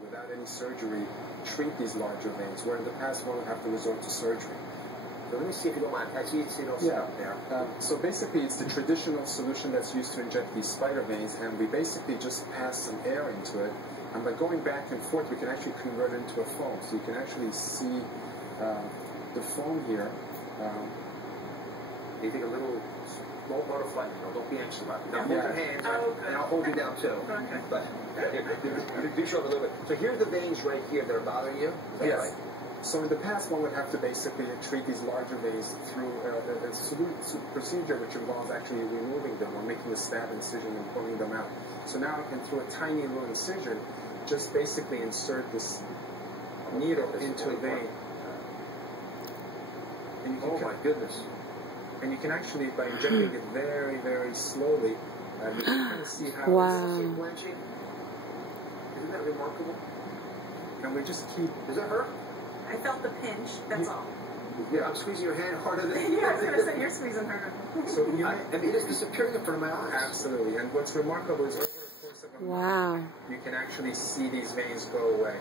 without any surgery, treat these larger veins, where in the past one would have to resort to surgery. So let me see if you don't mind. I see it's up there. So basically, it's the traditional solution that's used to inject these spider veins, and we basically just pass some air into it, and by going back and forth, we can actually convert it into a foam. So you can actually see the foam here. You take a little small butterfly. Don't be anxious about it. Now hold your hands, and I'll hold you down too. Okay. But be sure of a little bit. So here are the veins right here that are bothering you. Yes. Right? So in the past, one would have to basically treat these larger veins through a procedure which involves actually removing them or making a stab incision and pulling them out. So now I can, through a tiny little incision, just basically insert this needle into a vein. And you can oh my goodness. And you can actually, by injecting it very, very slowly, you can kind of see how wow. it's blanching. Isn't that remarkable? And we just keep... Does that hurt? I felt the pinch, that's all. Yeah, I'm squeezing your hand harder than... Yeah, I was going to say, you're squeezing harder. So you I mean, it's disappearing in front of my eyes. Absolutely. And what's remarkable is over the course of a Wow. month, you can actually see these veins go away.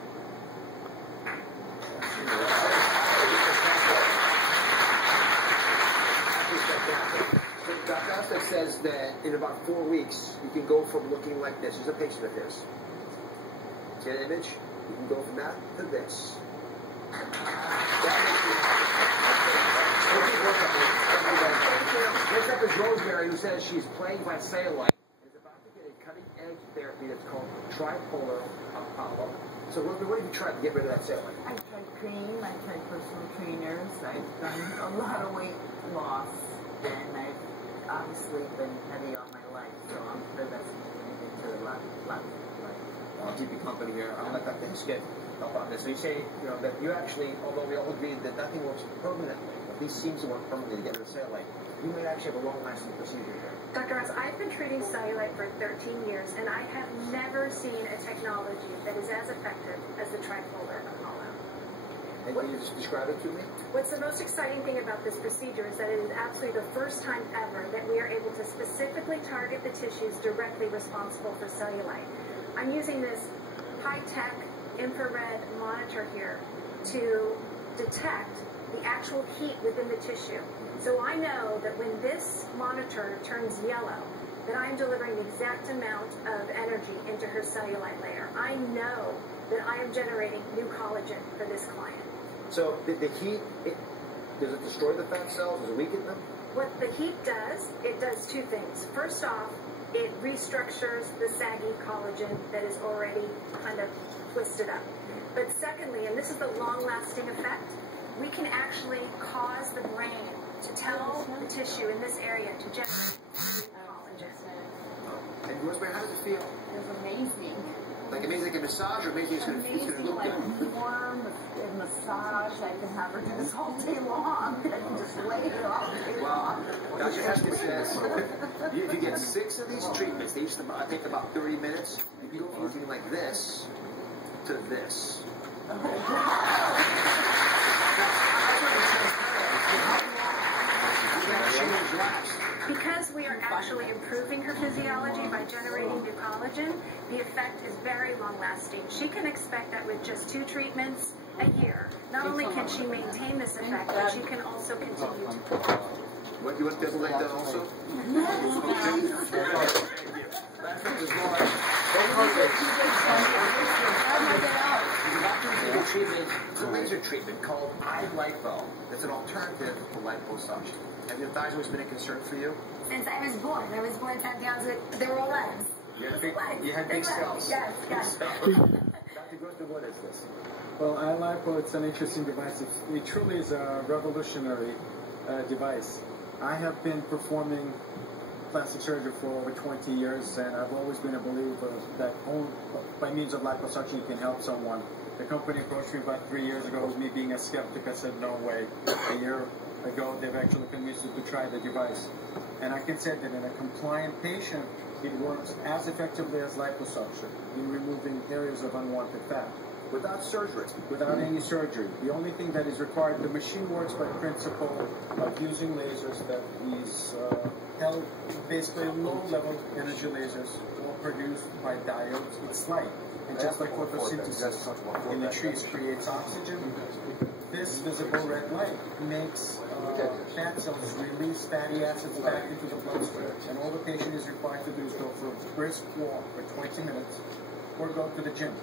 Dr. Ostek says that in about 4 weeks, you can go from looking like this. Here's a patient of his. See that image? You can go from that to this. Next up is Rosemary, who says she's plagued by cellulite and is about to get a cutting-edge therapy that's called tripolar Apollo. So, Rosemary, what have you tried to get rid of that cellulite? I've tried cream, I've tried personal trainers, I've done a lot of weight loss, and I've obviously been heavy all my life, so I'm sure that's contributed to a lot of life. I'll keep you company here. I'll let Dr. Hiskett help on this. So you say, that you actually, although we all agree that nothing works permanently, at least seems to work permanently to get rid of cellulite, you may actually have a long-lasting procedure here. Dr. Ross, I've been treating cellulite for 13 years, and I have never seen a technology that is as effective as the tripolar Apollo. And can you just describe it to me? What's the most exciting thing about this procedure is that it is absolutely the first time ever that we are able to specifically target the tissues directly responsible for cellulite. I'm using this high-tech infrared monitor here to detect the actual heat within the tissue. So I know that when this monitor turns yellow, that I'm delivering the exact amount of energy into her cellulite layer. I know that I am generating new collagen for this client. So the heat, does it destroy the fat cells? Does it weaken them? What the heat does, it does two things. First off, it restructures the saggy collagen that is already kind of twisted up. But secondly, and this is the long-lasting effect, we can actually cause the brain to tell the tissue in this area to generate collagen. And Rosemary, how does it feel? It was amazing. Like it means like a massage, or maybe it's going to look like good? warm, a massage, I can have her do this all day long. I can just lay here all day long. Dr. Heskett says if you get 6 of these treatments, they each take about 30 minutes, you can go from looking like this to this. Because we are actually improving her physiology by generating new collagen, the effect is very long-lasting. She can expect that with just 2 treatments a year. Not only can she maintain this effect, but she can also continue to. What, you want to like that also? It's a laser treatment called iLipo. It's an alternative to liposuction. Have your thighs always been a concern for you? Since I was born. I was born 10 pounds with the raw legs. You had big cells. Yes, yes. Dr. Grossman, what is this? Well, iLipo, it's an interesting device. It truly is a revolutionary device. I have been performing plastic surgery for over 20 years, and I've always been a believer that by means of liposuction you can help someone. The company approached me about 3 years ago with me being a skeptic. I said, no way. A year ago, they've actually convinced me to try the device. And I can say that in a compliant patient, it works as effectively as liposuction in removing areas of unwanted fat. Without surgery? Without any surgery. The only thing that is required, the machine works by principle of using lasers that is held, basically low-level energy lasers, all produced by diodes. It's light. And just like photosynthesis in the trees creates oxygen, this visible red light makes fat cells release fatty acids back into the bloodstream. And all the patient is required to do is go for a brisk walk for 20 minutes or go to the gym.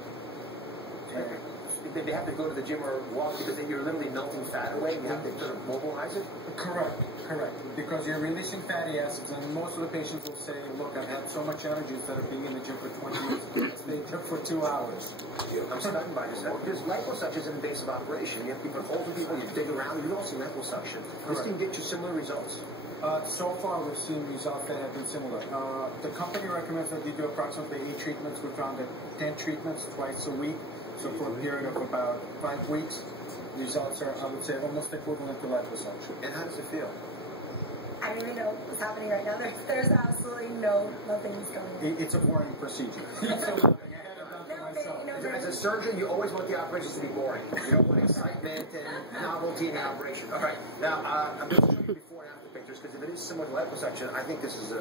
They have to go to the gym or walk because you're literally melting fat away. You have to sort of mobilize it. Correct. Because you're releasing fatty acids, and most of the patients will say, "Look, I've had so much energy instead of being in the gym for 20 minutes, I stayed there for 2 hours." I'm stunned by this. Because liposuction is an invasive operation. You have to put holes in people. You dig around. You don't see liposuction. This can get you similar results. So far, we've seen results that have been similar. The company recommends that you do approximately 8 treatments. We found that 10 treatments twice a week. So for a period of about 5 weeks, results are, I would say, almost equivalent to liposuction. And how does it feel? I don't even know what's happening right now. There's absolutely nothing's going on. It's a boring procedure. As a surgeon, you always want the operations to be boring. You don't want excitement and novelty in the operation. All right, now I'm going to show you before and after pictures because if it is similar to liposuction, I think this is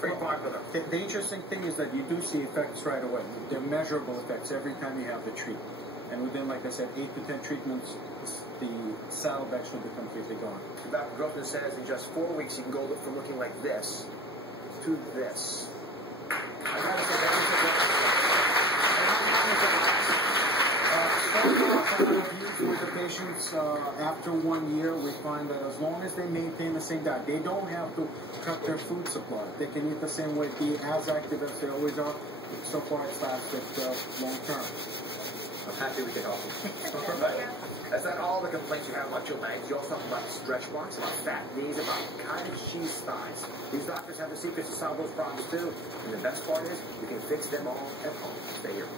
very popular. The interesting thing is that you do see effects right away. They're measurable effects every time you have the treatment. And within, like I said, 8 to 10 treatments, the salivary will be completely gone. Dr. Grothman says in just 4 weeks, you can go from looking like this to this. I gotta say, that with the patients, after 1 year, we find that as long as they maintain the same diet, they don't have to cut their food supply. They can eat the same way, be as active as they always are. So far, it's lasted long term. I'm happy we could help you. Right. That's not all the complaints you have about your legs. You also talk about stretch marks, about fat knees, about cottage cheese thighs. These doctors have the secrets to solve those problems too. And the best part is, you can fix them all at home. Stay here.